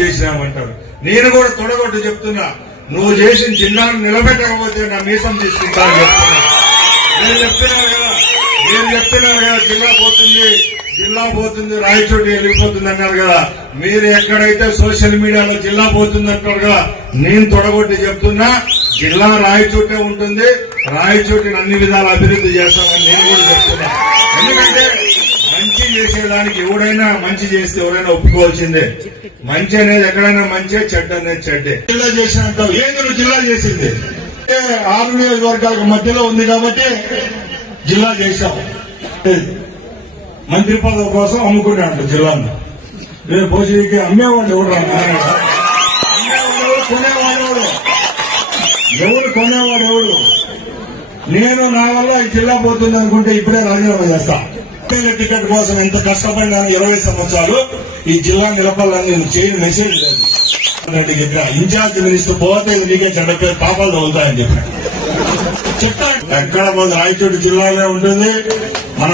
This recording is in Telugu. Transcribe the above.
చేసినామంటారు నేను కూడా తొడగొట్టు చెప్తున్నా. నువ్వు చేసిన జిల్లాను నిలబెట్టకపోతే నా మీసం తీసుకుంటా చెప్తున్నా నేను చెప్తున్నా కదా. నేను చెప్తున్నా కదా జిల్లా పోతుంది జిల్లా పోతుంది రాయచోటి వెళ్ళిపోతుంది అన్నారు కదా. మీరు ఎక్కడైతే సోషల్ మీడియాలో జిల్లా పోతుంది అంటారు కదా నేను తొడగొట్టి చెప్తున్నా జిల్లా రాయచోటే ఉంటుంది రాయచోటిని అన్ని విధాల అభివృద్ధి చేస్తామని నేను కూడా చెప్తున్నా. ఎందుకంటే మంచి ఎవడైనా మంచి చేస్తే ఎవరైనా ఒప్పుకోవాల్సిందే. మంచి అనేది ఎక్కడైనా మంచి చెడ్డ అనేది చెడ్డే. జిల్లా చేసినంత ఏంది జిల్లా చేసింది. ఆరు నియోజకవర్గాలకు మధ్యలో ఉంది కాబట్టి జిల్లా చేశాం. మంత్రి పదవి కోసం అమ్ముకునే అంట జిల్లాను. రేపు భోజనకి అమ్మేవాళ్ళు ఎవరు అమ్మేవాళ్ళు అమ్మేవాడు కొనేవాడు ఎవరు? ఎవరు కొనేవాడు ఎవరు? నేను నా వల్ల ఈ జిల్లా పోతుంది అనుకుంటే ఇప్పుడే రాజీనామా చేస్తాను ఎమ్మెల్యే టికెట్ కోసం ఎంత కష్టపడినాను ఇరవై సంవత్సరాలు ఈ జిల్లా నిలపాలని నేను చేయని మెసేజ్ రెడ్డి చెప్పిన ఇన్ఛార్జ్ మినిస్టర్ పోతే ఇది నీకే చెడ్డ పాపాలు తగులుతాయని చెప్పాను చెప్తా ఎక్కడ మన రాయచూడు జిల్లాలో ఉంటుంది మన